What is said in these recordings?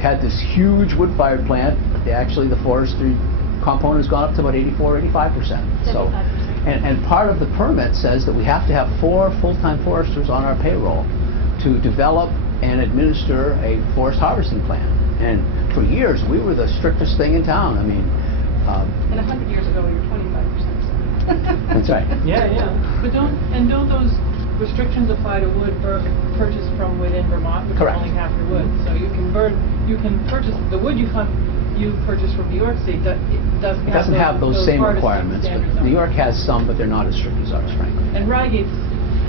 had this huge wood-fired plant. Actually, the forestry component has gone up to about 85%. So, and part of the permit says that we have to have 4 full-time foresters on our payroll to develop and administer a forest harvesting plan. And for years, we were the strictest thing in town. I mean, and 100 years ago, you were 25%. That's right. Yeah. But don't those restrictions apply to wood purchased from within Vermont, which Correct. is only half your wood? So you can purchase the wood you purchase from New York State. It doesn't have those same partisan requirements, but standards on New it. York has some, but they're not as strict as ours, frankly. And Rygate's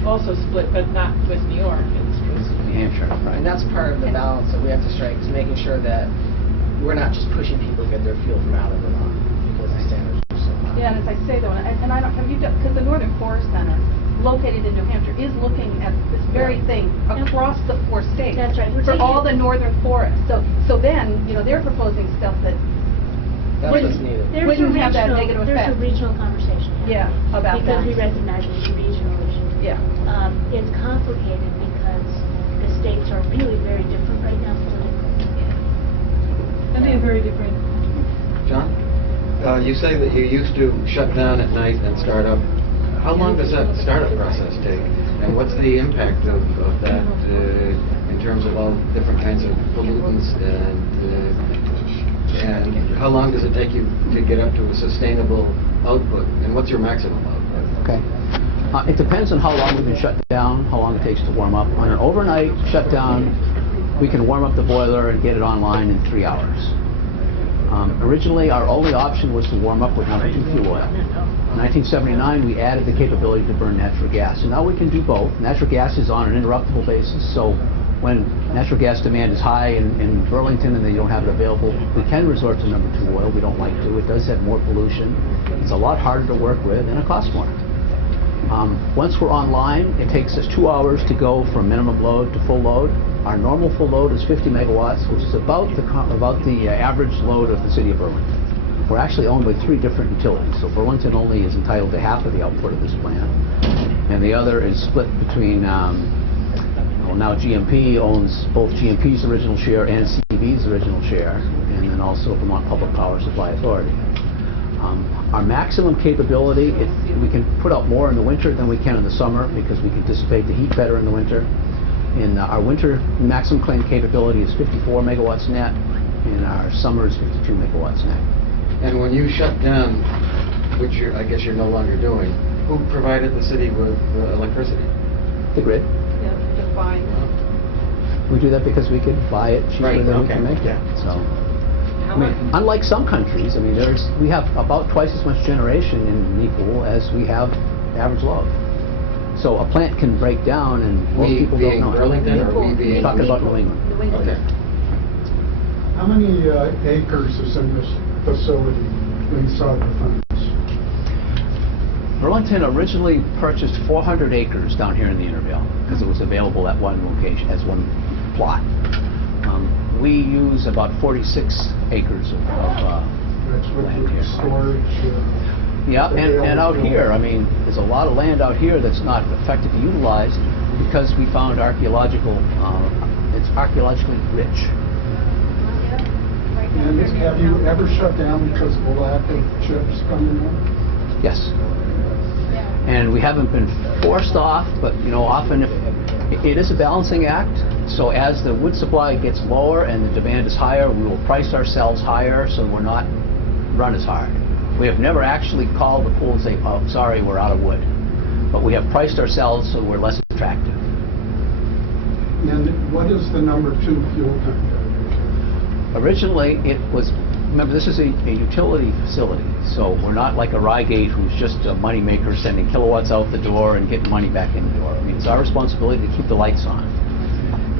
also split, but not with New York. It's New Hampshire, right? And that's part of the balance that we have to strike, is making sure that we're not just pushing people to get their fuel from out of Vermont because the standards are so high. Yeah, and as I say though, and I don't have you because the Northern Forest Center, located in New Hampshire, is looking at this very thing across the 4 states. That's right. For all the northern forests. So then, they're proposing stuff that That's what's needed. wouldn't have that negative There's effect. a regional conversation. Yeah, about because that. we recognize it's a regional issue. Yeah. It's complicated because the states are really very different right now politically. and they're very different. John, you say that you used to shut down at night and start up. How long does that startup process take? And what's the impact of that in terms of all different kinds of pollutants and how long does it take you to get up to a sustainable output? And what's your maximum output? Okay. It depends on how long we've been shut down, how long it takes to warm up. On an overnight shutdown, we can warm up the boiler and get it online in 3 hours. Originally, our only option was to warm up with No. 2 fuel oil. In 1979, we added the capability to burn natural gas, and now we can do both. Natural gas is on an interruptible basis, so when natural gas demand is high in Burlington and they don't have it available, we can resort to No. 2 oil. We don't like to. It does have more pollution. It's a lot harder to work with, and it costs more. Once we're online, it takes us 2 hours to go from minimum load to full load. Our normal full load is 50 megawatts, which is about the average load of the city of Burlington. We're actually owned by 3 different utilities, so Burlington only is entitled to half of the output of this plant, and the other is split between, now GMP owns both GMP's original share and CB's original share, and then also Vermont Public Power Supply Authority. Our maximum capability, we can put out more in the winter than we can in the summer because we can dissipate the heat better in the winter. In our winter, maximum claimed capability is 54 megawatts net, and our summer is 52 megawatts net. And when you shut down, which I guess you're no longer doing, who provided the city with electricity? The grid. Yeah, just buying. We do that because we could buy it cheaper Right, than we okay. can make it. Yeah. So, unlike some countries, we have about twice as much generation in Nepal as we have average load. So a plant can break down, and most We people don't being know. Burlington or we being... Talking about New England. New England. Okay. How many acres is in this facility inside the fence? Burlington originally purchased 400 acres down here in the Intervale because it was available at one location, as one plot. We use about 46 acres of That's with land the here. storage. Yeah, and out here, there's a lot of land out here that's not effectively utilized because we found it's archaeologically rich. And have you ever shut down because of a lack of chips coming in? Yes. And we haven't been forced off, but often it is a balancing act. So as the wood supply gets lower and the demand is higher, we will price ourselves higher so we're not run as hard. We have never actually called the pool and say, "Oh, sorry, we're out of wood." But we have priced ourselves so we're less attractive. And what is the No. 2 fuel tank? Originally, it was, remember, this is a utility facility, so we're not like a Rygate who's just a money maker sending kilowatts out the door and getting money back in the door. It's our responsibility to keep the lights on.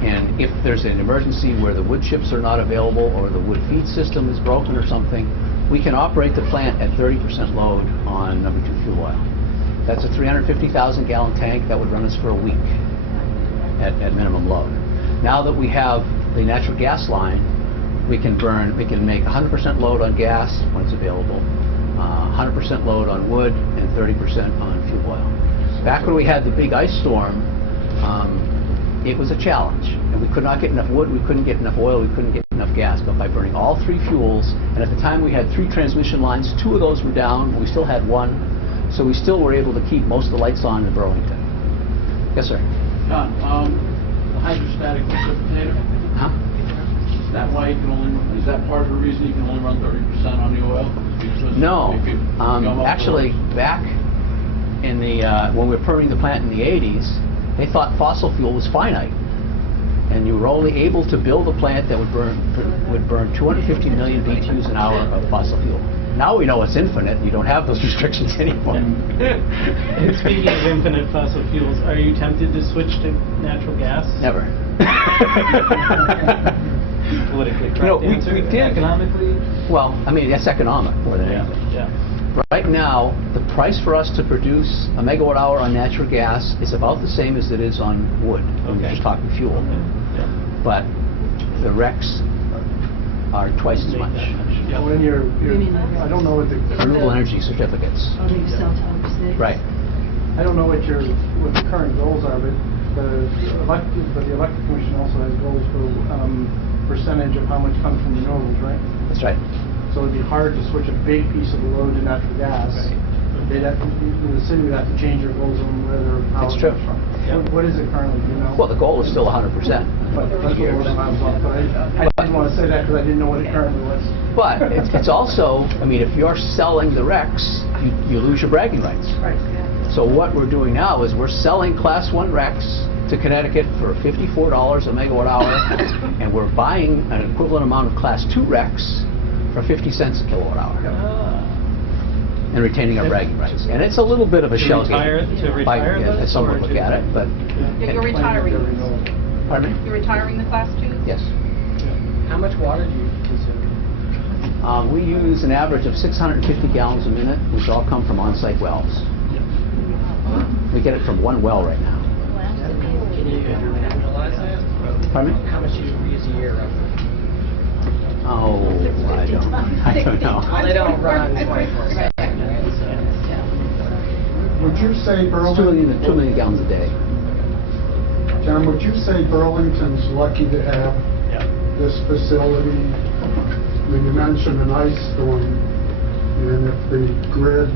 And if there's an emergency where the wood chips are not available or the wood feed system is broken or something, we can operate the plant at 30% load on No. 2 fuel oil. That's a 350,000 gallon tank that would run us for a week at minimum load. Now that we have the natural gas line, we can make 100% load on gas when it's available, 100% load on wood, and 30% on fuel oil. Back when we had the big ice storm, it was a challenge. And we could not get enough wood, we couldn't get enough oil, we couldn't get enough gas. But by burning all three fuels, and at the time we had 3 transmission lines, 2 of those were down, we still had 1. So we still were able to keep most of the lights on in Burlington. Yes, sir. John, the hydrostatic precipitator, Huh? is that why you can only, is that part of the reason you can only run 30% on the oil? Because No. if you come up Actually, with- back in the, when we were permitting the plant in the 80s, they thought fossil fuel was finite. And you were only able to build a plant that would burn 250 million BTUs an hour of fossil fuel. Now we know it's infinite. You don't have those restrictions anymore. And speaking of infinite fossil fuels, are you tempted to switch to natural gas? Never. Politically correct You know, we answer. did. Economically? Well, I mean, that's economic more than anything. Yeah. Right now, the price for us to produce a megawatt hour on natural gas is about the same as it is on wood. When we're Okay. just talking fuel. Yeah. But the RECs are twice as much. When you're, I don't know what the. Renewable energy certificates. Right. I don't know what the current goals are, but the electric commission also has goals for percentage of how much comes from renewables, right? That's right. So it'd be hard to switch a big piece of the load to natural gas. They'd have to, the city would have to change their goals on where their power It's comes true. from. What is it currently, do you know? Well, the goal is still 100%. But that's what it was when I was on, but I didn't want to say that because I didn't know what it currently was. But it's also, I mean, if you're selling the RECs, you lose your bragging rights. Right. So what we're doing now is we're selling Class 1 RECs to Connecticut for $54 a megawatt hour, and we're buying an equivalent amount of Class 2 RECs for 50 cents a kilowatt hour. And retaining our bragging rights. And it's a little bit of a shell game. To retire those, as someone or look to- at it, but... You're retiring these. Pardon me? You're retiring the Class 2s? Yes. How much water do you consume? We use an average of 650 gallons a minute, which all come from on-site wells. We get it from one well right now. Can you annualize that? Pardon me? How much do you use a year roughly? Oh, I don't know. Well, they don't run 24/7, right? Would you say It's 2 Burlington, million gallons a day. John, would you say Burlington's lucky to have this facility? I mean, you mentioned an ice storm, and if the grid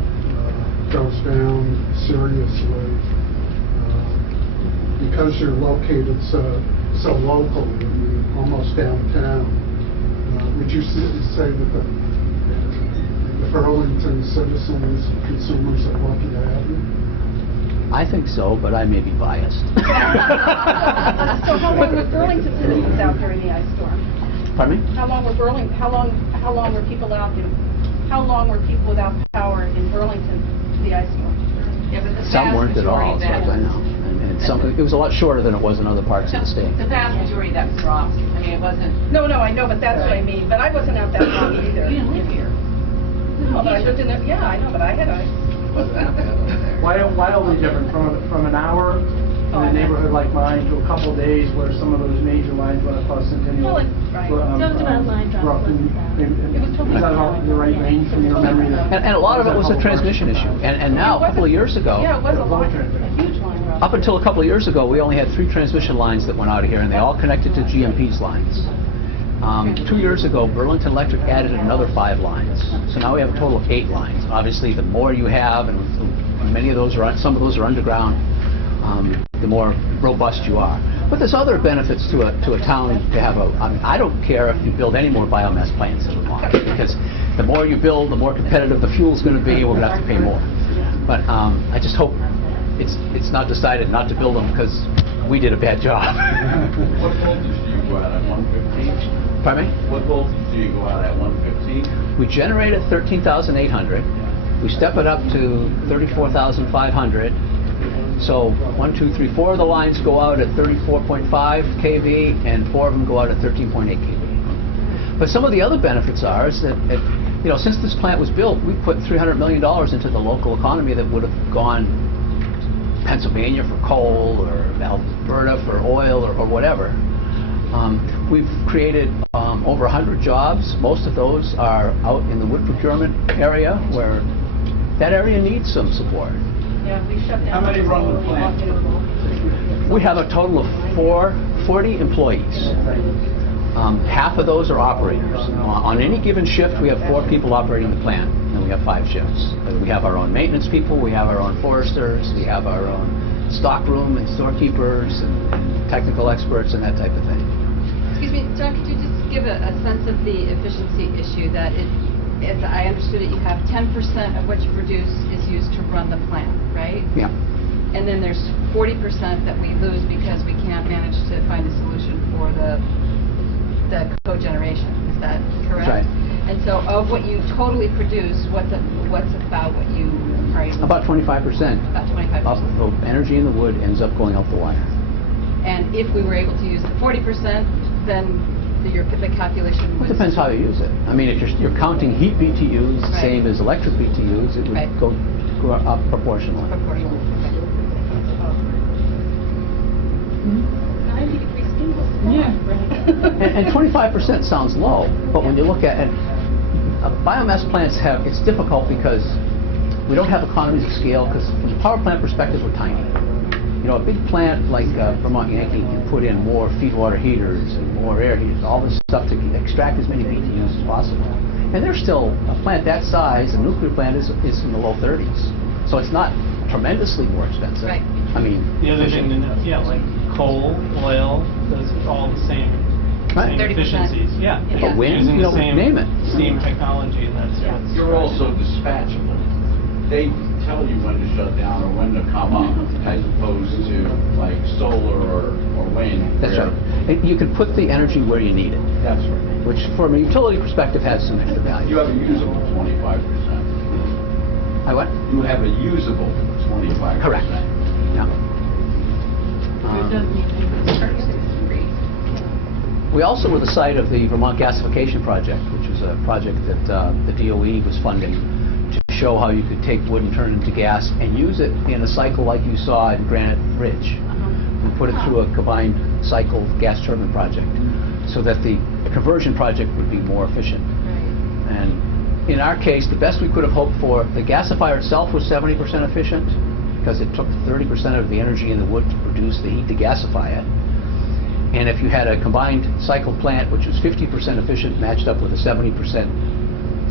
goes down seriously, because you're located so locally, I mean, almost downtown, would you say that the Burlington citizens, consumers are lucky to have you? I think so, but I may be biased. So how long were Burlington citizens out during the ice storm? Pardon me? How long were how long were people out in, how long were people without power in Burlington to the ice storm? Yeah, but the Some vast weren't at all, as majority far of as I that know. And some, it was a lot shorter than it was in other parts of the state. The vast majority of that was frost. I mean, it wasn't. No, I know, but that's what I mean. But I wasn't out that long either. You didn't live here. No, but I lived in yeah, I know, but I had ice. Wildly different from an hour in a neighborhood like mine to a couple of days where some of those major lines went across Centennial. Well, right. So it's about line drop Is that about the right range from your memory? And a lot of it was a transmission issue. And now, a couple of years ago, Yeah, it was a huge line drop. up until a couple of years ago, we only had 3 transmission lines that went out of here, and they all connected to GMP's lines. 2 years ago, Burlington Electric added another 5 lines. So now we have a total of 8 lines. Obviously, the more you have, and many of those are, some of those are underground, the more robust you are. But there's other benefits to a town to have a, I mean, I don't care if you build any more biomass plants in Vermont, because the more you build, the more competitive the fuel's going to be, and we're going to have to pay more. But I just hope it's not decided not to build them because we did a bad job. What voltage do you go out at 115? Pardon me? What voltage do you go out at 115? We generate at 13,800. We step it up to 34,500. So 1, 2, 3, 4 of the lines go out at 34.5 kV, and 4 of them go out at 13.8 kV. But some of the other benefits are is that, you know, since this plant was built, we put $300 million into the local economy that would have gone Pennsylvania for coal, or Alberta for oil, or whatever. We've created over 100 jobs. Most of those are out in the wood procurement area, where that area needs some support. Yeah, we shut down. How many run the plant? We have a total of 4 40 employees. Half of those are operators. On any given shift, we have 4 people operating the plant, and we have 5 shifts. We have our own maintenance people, we have our own foresters, we have our own stockroom and storekeepers and technical experts and that type of thing. Excuse me, John, could you just give a sense of the efficiency issue that as I understood it, you have 10% of what you produce is used to run the plant, right? Yeah. And then there's 40% that we lose because we can't manage to find a solution for the cogeneration. Is that correct? That's right. And so of what you totally produce, what's about what you are able to... About 25%. About 25%. Of the energy in the wood ends up going out the wire. And if we were able to use the 40%, then the calculation It would... depends how you use it. I mean, if you're counting heat BTUs, Right. same as electric BTUs, it would Right. go up proportionally. Proportional. 90 degrees Celsius. Yeah. And 25% sounds low, but when you look at it, biomass plants it's difficult because we don't have economies of scale, because from the power plant perspective, we're tiny. You know, a big plant like Vermont Yankee can put in more feed water heaters and more air heaters, all this stuff to extract as many BTUs as possible. And there's still a plant that size, a nuclear plant is in the low 30s. So it's not tremendously more expensive. Right. I mean, The other thing to note, yeah, like coal, oil, those are all the same, Right. same 30%. efficiencies. Yeah. Yeah. But wind, using you the know, same name it. steam technology, and that's what's... You're also dispatchable. They tell you when to shut down or when to come up, as opposed to like solar or wind. That's where- right. And you can put the energy where you need it, That's right. which from a utility perspective has some extra value. You have a usable 25%. I what? You have a usable 25%. Correct. Yeah. It does need We also were the site of the Vermont Gasification Project, which was a project that the DOE was funding to show how you could take wood and turn it into gas and use it in a cycle like you saw in Granite Ridge. And put it through a combined cycle gas turbine project so that the conversion project would be more efficient. Right. And in our case, the best we could have hoped for, the gasifier itself was 70% efficient because it took 30% of the energy in the wood to produce the heat to gasify it. And if you had a combined cycle plant, which was 50% efficient, matched up with a 70%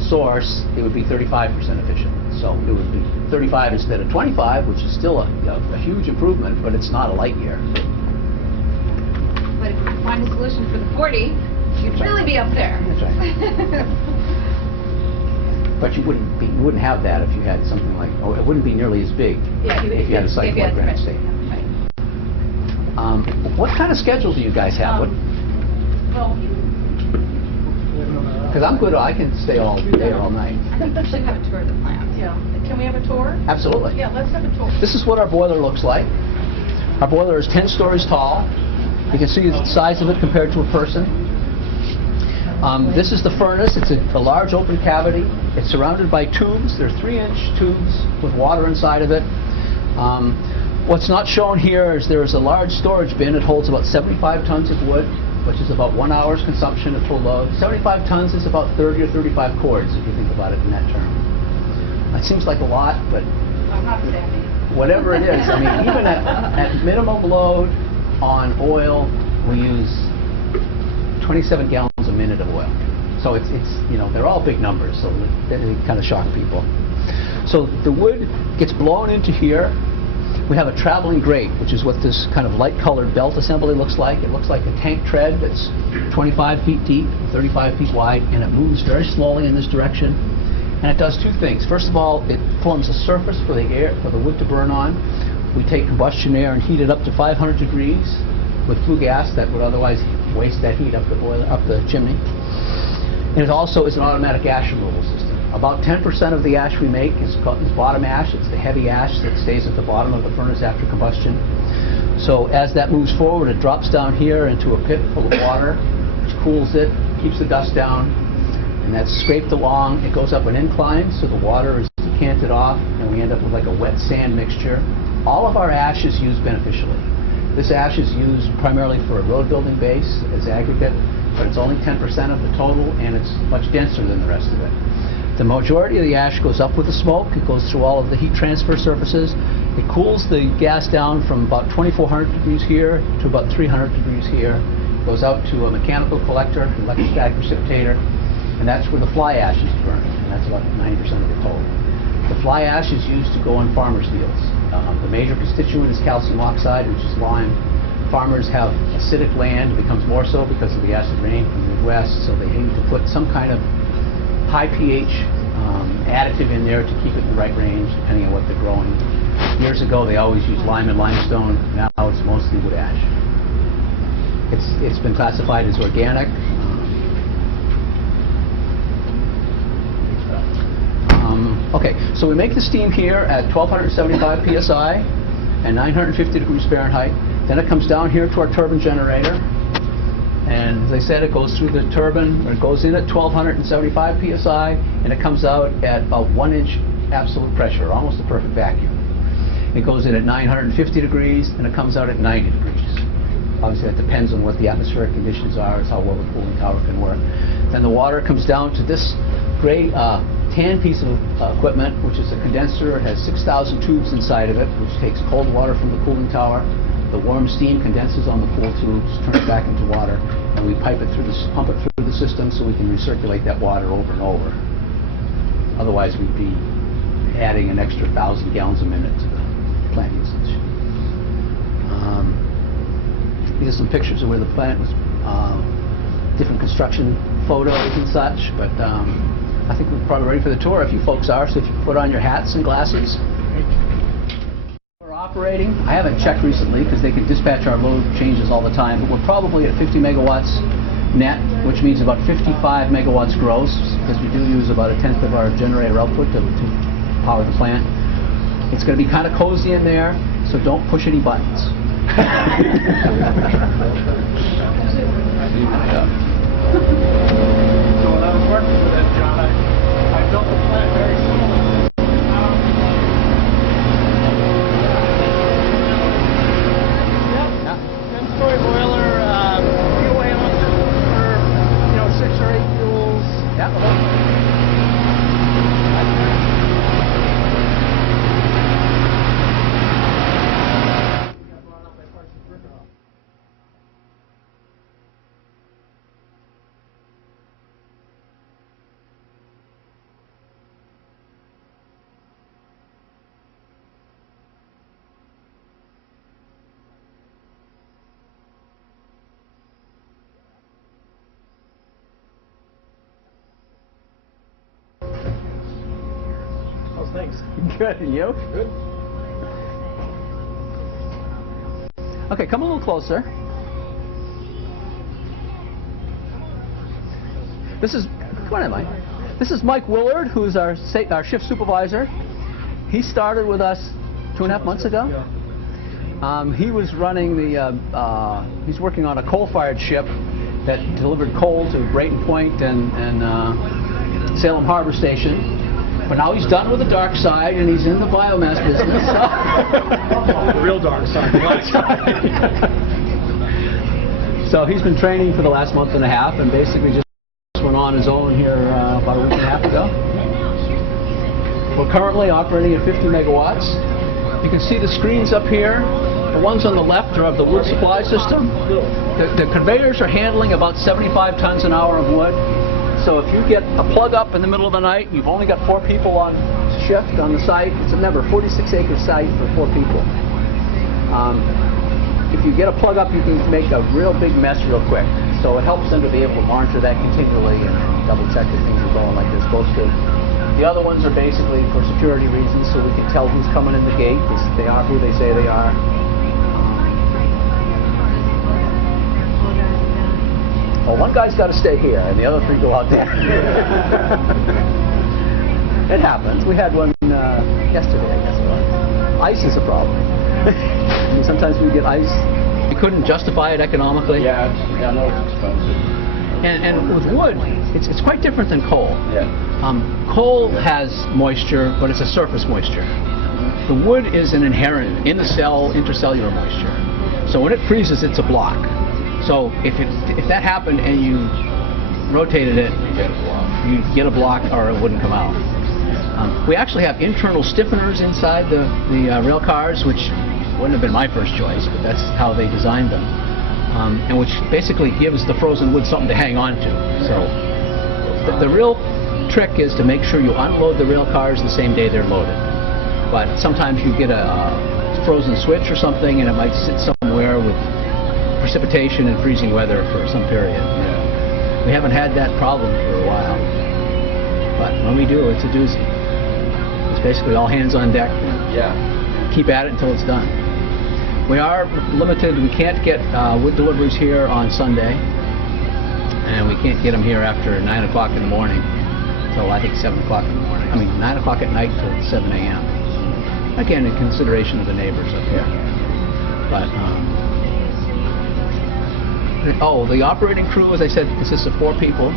source, it would be 35% efficient. So it would be 35 instead of 25, which is still a huge improvement, but it's not a light year. But if we could find a solution for the 40, you'd really be up there. That's right. But you wouldn't have that if you had something like, it wouldn't be nearly as big if you had a cycle like Granite State. What kind of schedule do you guys have? Because I'm good, I can stay all day or all night. I think we should have a tour of the plant. Yeah. Can we have a tour? Absolutely. Yeah, let's have a tour. This is what our boiler looks like. Our boiler is 10 stories tall. You can see the size of it compared to a person. This is the furnace. It's a large open cavity. It's surrounded by tubes. They're 3-inch tubes with water inside of it. What's not shown here is there is a large storage bin. It holds about 75 tons of wood, which is about 1 hour's consumption at full load. 75 tons is about 30 or 35 cords, if you think about it in that term. That seems like a lot, but I'm not savvy. whatever it is, I mean, even at minimum load on oil, we use 27 gallons a minute of oil. So it's you know, they're all big numbers, so they kind of shock people. So the wood gets blown into here. We have a traveling grate, which is what this kind of light-colored belt assembly looks like. It looks like a tank tread that's 25 feet deep, 35 feet wide, and it moves very slowly in this direction. And it does two things. First of all, it forms a surface for the wood to burn on. We take combustion air and heat it up to 500 degrees with flue gas that would otherwise waste that heat up the boiler, up the chimney. And it also is an automatic ash removal system. About 10% of the ash we make is bottom ash. It's the heavy ash that stays at the bottom of the furnace after combustion. So as that moves forward, it drops down here into a pit full of water, which cools it, keeps the dust down, and that's scraped along. It goes up an incline, so the water is decanted off, and we end up with like a wet sand mixture. All of our ash is used beneficially. This ash is used primarily for a road building base as aggregate, but it's only 10% of the total, and it's much denser than the rest of it. The majority of the ash goes up with the smoke. It goes through all of the heat transfer surfaces. It cools the gas down from about 2,400 degrees here to about 300 degrees here. It goes out to a mechanical collector, an electrostatic precipitator, and that's where the fly ash is burned, and that's about 90% of the total. The fly ash is used to go on farmers' fields. The major constituent is calcium oxide, which is lime. Farmers have acidic land. It becomes more so because of the acid rain from the Midwest, so they need to put some kind of high pH additive in there to keep it in the right range, depending on what they're growing. Years ago, they always used lime and limestone. Now it's mostly wood ash. It's been classified as organic. Okay, so we make the steam here at 1,275 psi and 950 degrees Fahrenheit. Then it comes down here to our turbine generator. And as I said, it goes through the turbine, or it goes in at 1,275 psi, and it comes out at about 1 inch absolute pressure, almost a perfect vacuum. It goes in at 950 degrees, and it comes out at 90 degrees. Obviously, that depends on what the atmospheric conditions are, is how well the cooling tower can work. Then the water comes down to this gray tan piece of equipment, which is a condenser. It has 6,000 tubes inside of it, which takes cold water from the cooling tower. The warm steam condenses on the cool tubes, turns it back into water, and we pump it through the system so we can recirculate that water over and over. Otherwise, we'd be adding an extra 1,000 gallons a minute to the plant usage. These are some pictures of where the plant was, different construction photos and such, but I think we're probably ready for the tour if you folks are, so if you put on your hats and glasses. Operating. I haven't checked recently because they can dispatch our load changes all the time, but we're probably at 50 megawatts net, which means about 55 megawatts gross, because we do use about 1/10 of our generator output to power the plant. It's going to be kind of cozy in there, so don't push any buttons. So when I was working for that, John, I built a plant very similar. Story boiler, fuel handling for 6 or 8 fuels. Yeah. Thanks. Good, and you? Good. Okay, come a little closer. Come on in, Mike. This is Mike Willard, who's our shift supervisor. He started with us 2.5 months ago. Yeah. He was running he's working on a coal-fired ship that delivered coal to Brayton Point and Salem Harbor Station. But now he's done with the dark side, and he's in the biomass business. The real dark side. So he's been training for the last month and a half, and basically just went on his own here about a week and a half ago. We're currently operating at 50 megawatts. You can see the screens up here. The ones on the left are of the wood supply system. The conveyors are handling about 75 tons an hour of wood. So if you get a plug up in the middle of the night, you've only got 4 people on shift on the site. It's a 46-acre site for 4 people. If you get a plug up, you can make a real big mess real quick. So it helps them to be able to monitor that continually and double check that things are going like they're supposed to. The other ones are basically for security reasons, so we can tell who's coming in the gate, because they are who they say they are. Well, one guy's got to stay here, and the other 3 go out there. It happens. We had one yesterday, I guess it was. Ice is a problem. I mean, sometimes we get ice. We couldn't justify it economically. Yeah, I know it's expensive. And with wood, it's quite different than coal. Yeah. Coal has moisture, but it's a surface moisture. The wood is an inherent in the cell intercellular moisture. So when it freezes, it's a block. So if that happened and you rotated it, You get a block. you'd get a block or it wouldn't come out. We actually have internal stiffeners inside the rail cars, which wouldn't have been my first choice, but that's how they designed them, and which basically gives the frozen wood something to hang on to. So the real trick is to make sure you unload the rail cars the same day they're loaded. But sometimes you get a frozen switch or something, and it might sit somewhere with precipitation and freezing weather for some period. We haven't had that problem for a while, but when we do, it's a doozy. It's basically all hands on deck. Keep at it until it's done. We are limited. We can't get wood deliveries here on Sunday, and we can't get them here after 9 o'clock in the morning until I think 7 o'clock in the morning. I mean 9 o'clock at night till 7 a.m. Again, in consideration of the neighbors up here. But the operating crew, as I said, consists of 4 people.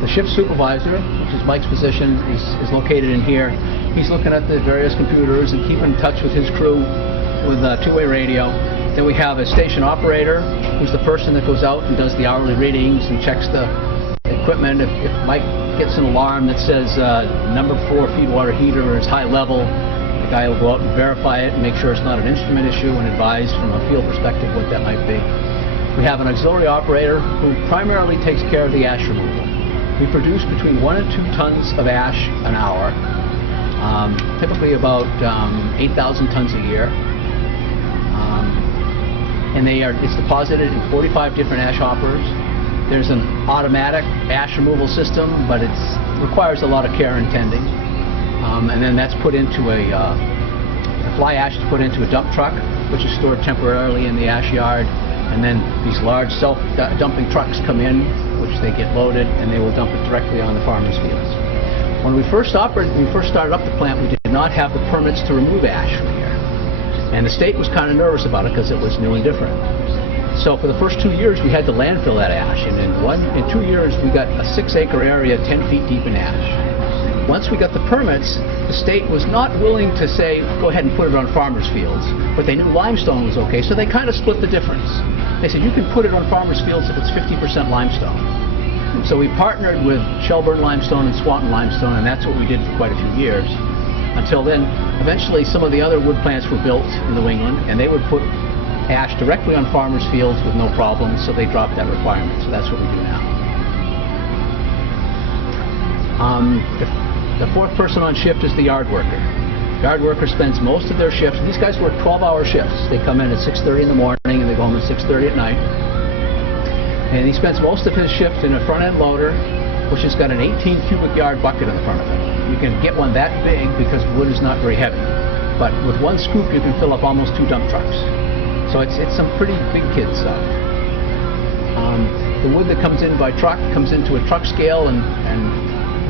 The shift supervisor, which is Mike's position, is located in here. He's looking at the various computers and keeping in touch with his crew with a two-way radio. Then we have a station operator, who's the person that goes out and does the hourly readings and checks the equipment. If Mike gets an alarm that says number 4 feed water heater is high level, the guy will go out and verify it and make sure it's not an instrument issue and advise from a field perspective what that might be. We have an auxiliary operator who primarily takes care of the ash removal. We produce between 1 and 2 tons of ash an hour, typically about 8,000 tons a year. And it's deposited in 45 different ash hoppers. There's an automatic ash removal system, but it requires a lot of care and tending. And then that's put into the fly ash is put into a dump truck, which is stored temporarily in the ash yard. And then these large self-dumping trucks come in, which they get loaded, and they will dump it directly on the farmers' fields. When we first started up the plant, we did not have the permits to remove ash from here. And the state was kind of nervous about it because it was new and different. So for the first 2 years, we had to landfill that ash. And in 2 years, we got a 6-acre area 10 feet deep in ash. Once we got the permits, the state was not willing to say, go ahead and put it on farmers' fields. But they knew limestone was okay, so they kind of split the difference. They said, you can put it on farmers' fields if it's 50% limestone. So we partnered with Shelburne limestone and Swanton limestone, and that's what we did for quite a few years. Until then, eventually some of the other wood plants were built in New England, and they would put ash directly on farmers' fields with no problem, so they dropped that requirement. So that's what we do now. The 4th person on shift is the yard worker. Yard worker spends most of their shifts. These guys work 12-hour shifts. They come in at 6:30 in the morning and they go home at 6:30 at night. And he spends most of his shift in a front-end loader, which has got an 18 cubic yard bucket in the front of it. You can get one that big because wood is not very heavy. But with one scoop, you can fill up almost 2 dump trucks. So it's some pretty big kid stuff. The wood that comes in by truck comes into a truck scale, and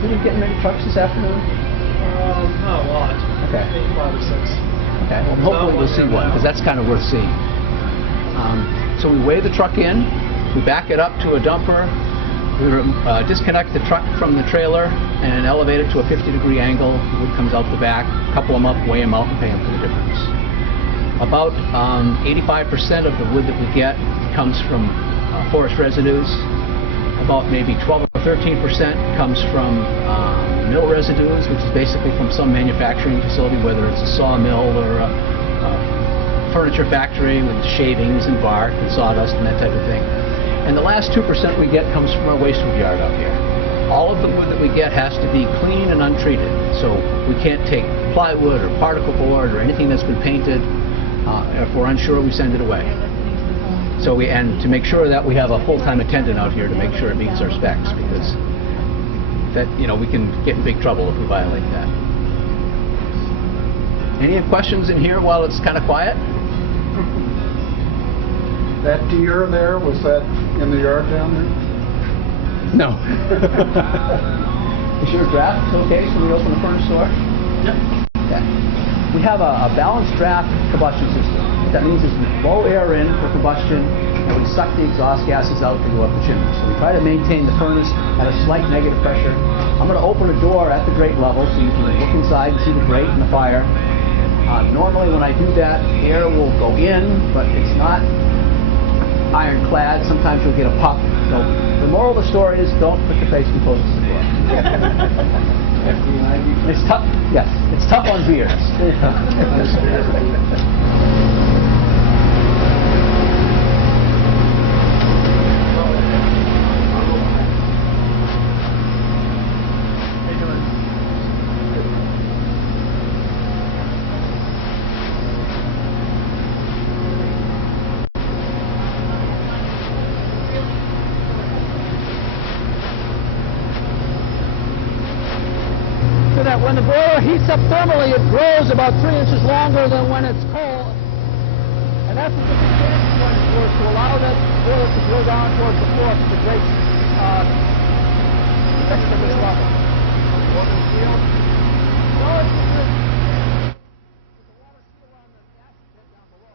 did we get many trucks this afternoon? Not a lot. Okay. Maybe 5 or 6. Okay, well hopefully we'll see one, because that's kind of worth seeing. So we weigh the truck in, we back it up to a dumper, we disconnect the truck from the trailer and elevate it to a 50-degree angle. The wood comes out the back, couple them up, weigh them out, and pay them for the difference. About 85% of the wood that we get comes from forest residues. About maybe 12 or 13% comes from mill residues, which is basically from some manufacturing facility, whether it's a sawmill or a furniture factory with shavings and bark and sawdust and that type of thing. And the last 2% we get comes from our waste wood yard out here. All of the wood that we get has to be clean and untreated, so we can't take plywood or particle board or anything that's been painted. If we're unsure, we send it away. So and to make sure that we have a full-time attendant out here to make sure it meets our specs, because we can get in big trouble if we violate that. Any questions in here while it's kind of quiet? That deer there, was that in the yard down there? No. Is your draft okay? Can we open the furnace door? Yep. Okay. We have a balanced draft combustion system. What that means is we blow air in for combustion, and we suck the exhaust gases out to go up the chimney. So we try to maintain the furnace at a slight negative pressure. I'm going to open a door at the grate level so you can look inside and see the grate and the fire. Normally when I do that, air will go in, but it's not ironclad. Sometimes you'll get a puff. So the moral of the story is don't put your face too close to the door. It's tough. Yes, it's tough on beers. So that when the boiler heats up thermally, it grows about 3 inches longer than when it's cold. And that's what the expansion point is for, to allow that boiler to grow down towards the floor to the great extra this level. No, it's just a water seal on the acid pit down below.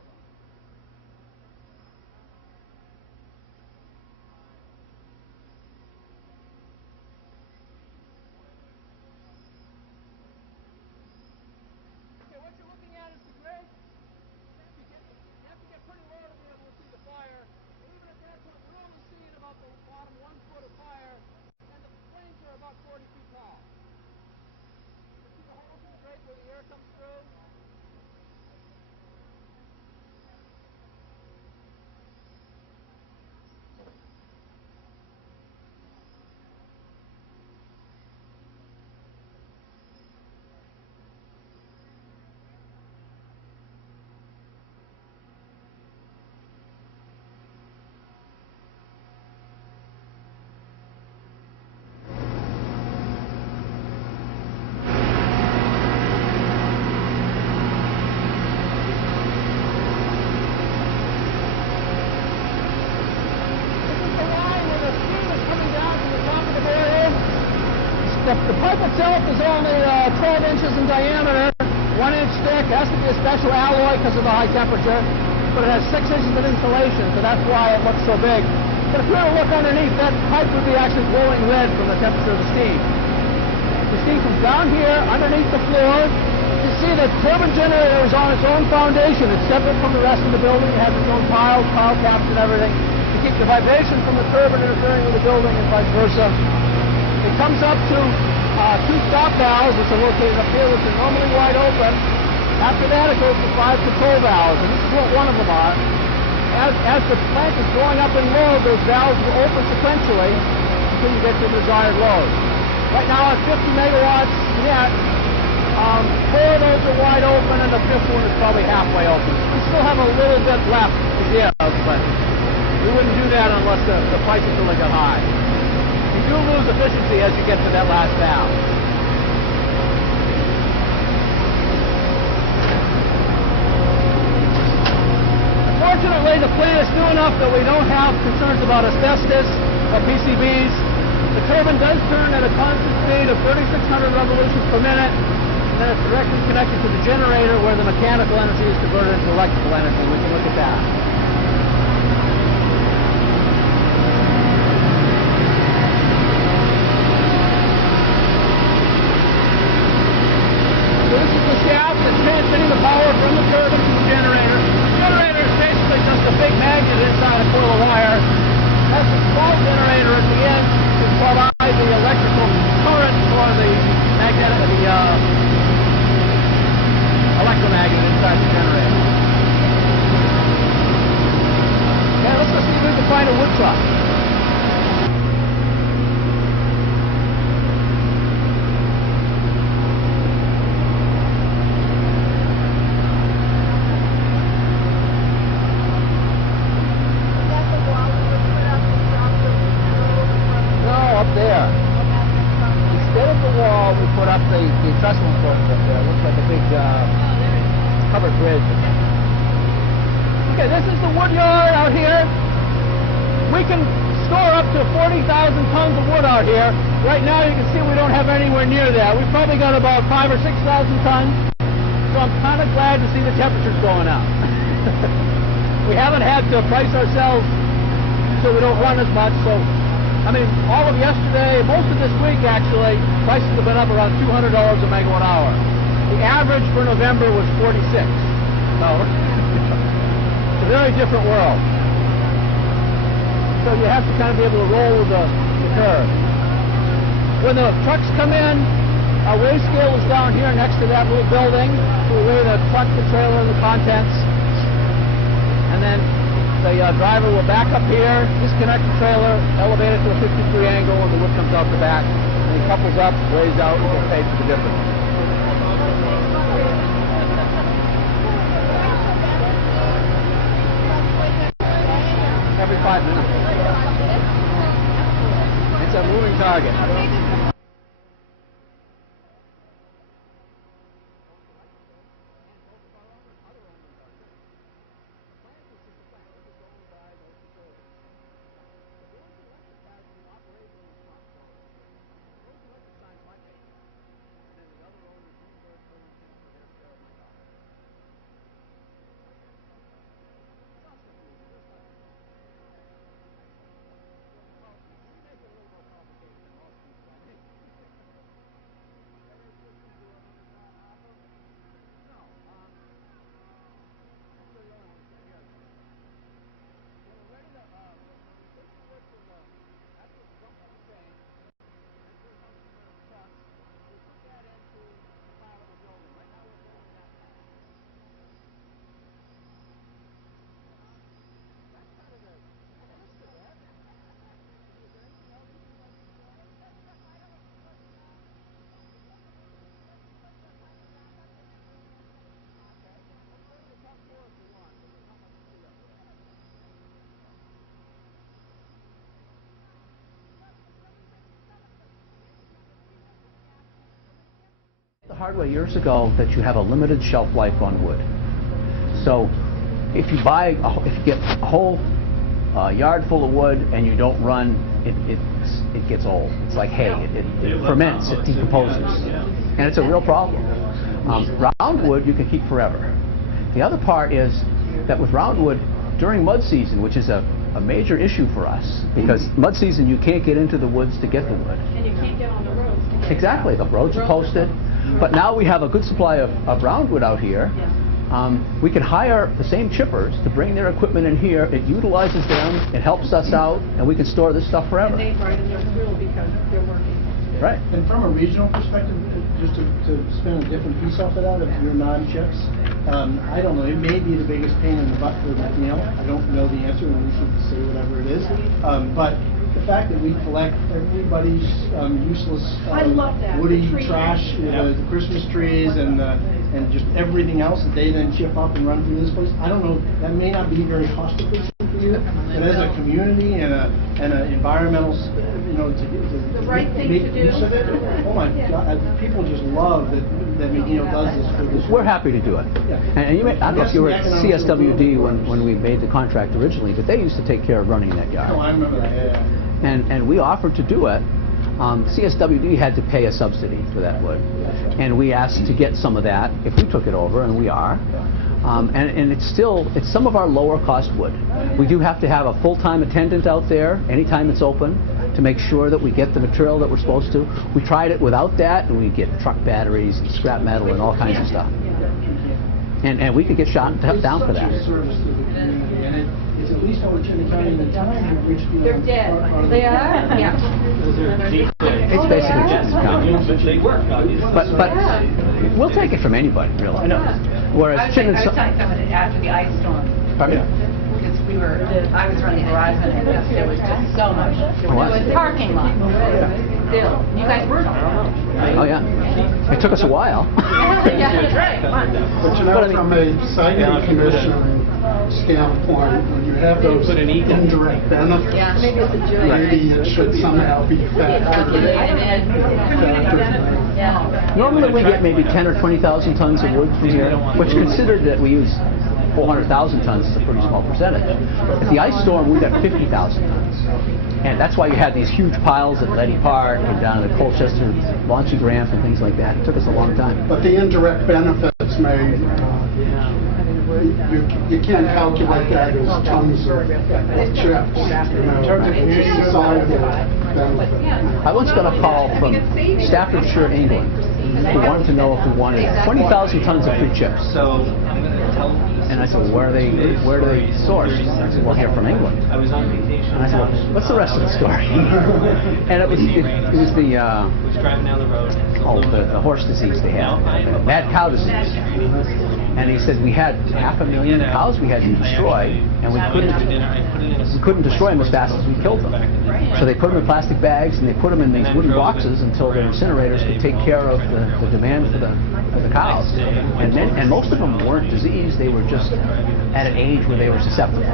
Okay, what you're looking at is the grate. You have to get pretty low to be able to see the fire. Even at that point, we're only seeing about the bottom 1 foot of fire, and the flames are about 40 feet tall. You see the holes in the grate where the air comes through? The pipe itself is only 12 inches in diameter, 1 inch thick. It has to be a special alloy because of the high temperature, but it has 6 inches of insulation, so that's why it looks so big. But if you were to look underneath, that pipe would be actually glowing red from the temperature of the steam. The steam comes down here, underneath the floor. You see the turbine generator is on its own foundation. It's separate from the rest of the building. It has its own piles, pile caps, and everything to keep the vibration from the turbine interfering with the building and vice versa. It comes up to 2 stop valves, which are located up here, which are normally wide open. After that, it goes to 5 control valves, and this is what one of them are. As the plant is going up in load, those valves will open sequentially until you get to the desired load. Right now, at 50 megawatts net, 4 of those are wide open, and the 5th one is probably halfway open. We still have a little bit left to give, but we wouldn't do that unless the prices really got high. You do lose efficiency as you get to that last valve. Fortunately, the plant is new enough that we don't have concerns about asbestos or PCBs. The turbine does turn at a constant speed of 3,600 revolutions per minute, and then it's directly connected to the generator where the mechanical energy is converted into electrical energy. We can look at that. This is the shaft that's transmitting the power from the turbine to the generator. The generator is basically just a big magnet inside a coil of wire. That's a small generator at the end to provide the electrical current for the electromagnet inside the generator. Okay, let's go see if we can find a wood truck. There. Instead of the wall, we put up the trestle enclosure up there. It looks like a big covered bridge. Okay, this is the wood yard out here. We can store up to 40,000 tons of wood out here. Right now, you can see we don't have anywhere near that. We've probably got about 5,000 or 6,000 tons. So I'm kind of glad to see the temperatures going up. We haven't had to price ourselves so we don't run as much. So I mean, all of yesterday, most of this week actually, prices have been up around $200 a megawatt hour. The average for November was 46. So it's a very different world. So you have to kind of be able to roll with the curve. when the trucks come in, our weigh scale is down here next to that little building. So we weigh the truck, the trailer, and the contents. And then the driver will back up here, disconnect the trailer, elevate it to a 50-degree angle, and the wood comes out the back. And he couples up, weighs out, and gets paid for the difference. Every 5 minutes. It's a moving target. The hard way years ago that you have a limited shelf life on wood. So if you get a whole yard full of wood and you don't run, it gets old. It's like hay. It ferments, it decomposes, and it's a real problem. Roundwood you can keep forever. The other part is that with roundwood during mud season, which is a major issue for us, because mud season you can't get into the woods to get the wood. And you can't get on the roads. Exactly, the roads are posted. But now we have a good supply of roundwood out here. We can hire the same chippers to bring their equipment in here. It utilizes them, it helps us out, and we can store this stuff forever. And they ride in their thrill because they're working. Right. And from a regional perspective, just to spin a different piece off of that, of your non-chips, I don't know, it may be the biggest pain in the butt for McNeil. I don't know the answer, and we should say whatever it is. But the fact that we collect everybody's useless I love that. woody The trees. trash, the Christmas trees, and just everything else that they then chip up and run through this place. I don't know, that may not be very cost efficient for you, but as a community and an environmental, to right thing make to do. use of it, oh my God, people just love that McNeil does this for this. We're happy to do it. Yeah. And you may, I don't know if you were at Yes, the CSWD when we made the contract originally, but they used to take care of running that yard. Oh, I remember that, yeah. And we offered to do it. CSWD had to pay a subsidy for that wood. And we asked to get some of that if we took it over, and we are. And it's some of our lower cost wood. We do have to have a full-time attendant out there anytime it's open to make sure that we get the material that we're supposed to. We tried it without that, and we get truck batteries and scrap metal and all kinds of stuff. And we could get shot down for that. It's such a service to the community, and it's at least over Chittenden County the time in which people... They're dead. They are? Yeah. It's basically Chittenden County. They work, But we'll take it from anybody, really. I know. Whereas I was telling somebody after the ice storm, Pardon me? because I was running Verizon, and there was just so much. There What? was parking lot. Still, you guys were on, right? Oh, yeah. It took us a while. Yeah, that's right. But you know, from a siting commission standpoint, when you have those indirect benefits, Yeah. maybe it should somehow be factored in. Yeah. Normally we get maybe 10 or 20,000 tons of wood from here, which considered that we use 400,000 tons is a pretty small percentage. At the ice storm, we got 50,000 tons. And that's why you had these huge piles at Leddy Park and down at the Colchester launching ramp and things like that. It took us a long time. But the indirect benefits may, you can't calculate that as tons of chips. It's societal benefit. I once got a call from Staffordshire, England, who wanted to know if we wanted 20,000 tons of free chips. So I'm going to tell And I said, well, where do they source? And I said, well, here from England. I was on vacation. And I said, well, what's the rest of the story? And it was the was driving down the road. the horse disease they had, mad cow disease. And he said we had 500,000 cows we had to destroy, and we couldn't destroy them as fast as we killed them. So they put them in plastic bags and they put them in these wooden boxes until their incinerators could take care of the demand for the cows. And most of them weren't diseased; they were just at an age where they were susceptible.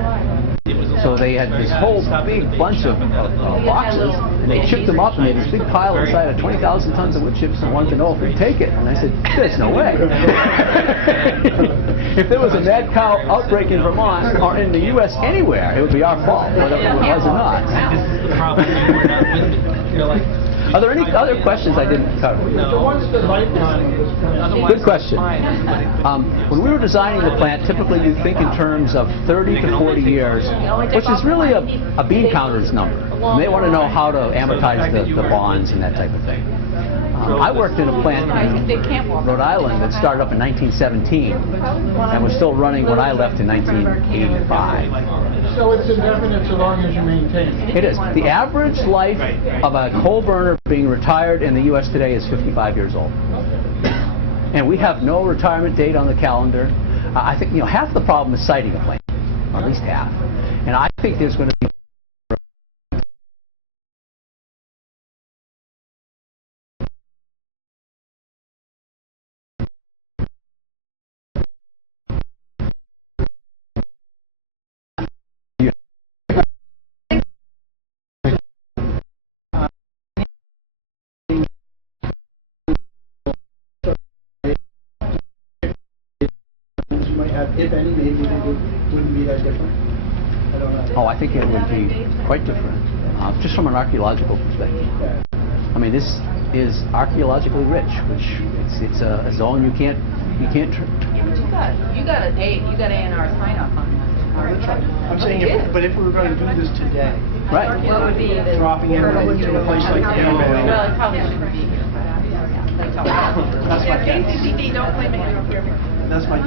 So they had this whole big bunch of boxes, and they chipped them up, and they had this big pile inside of 20,000 tons of wood chips, and wanted to know if we'd take it. And I said, there's no way. If there was a mad cow outbreak in Vermont or in the U.S. anywhere, it would be our fault, whether it was or not. This is the problem. You're like, Are there any other questions I didn't cover? So what's the lifetime of this plant? Good question. When we were designing the plant, typically you think in terms of 30 to 40 years, which is really a bean counter's number. And they want to know how to amortize the bonds and that type of thing. I worked in a plant in Rhode Island that started up in 1917 and was still running when I left in 1985. So it's indefinite so long as you maintain it? It is. The average life of a coal burner being retired in the U.S. today is 55 years old. And we have no retirement date on the calendar. I think half the problem is siting a plant, or at least half. And I think there's going to be if any, maybe it wouldn't be that different. I don't know. Oh, I think it would be quite different, just from an archaeological perspective. I mean, this is archaeologically rich, which it's a zone you can't. Yeah, but you got A&R sign off on that. I'm saying, if we were going to do this today, Right. What would be the dropping it into a place like Well, that. it probably shouldn't be here. That's my guess. don't claim it. That's my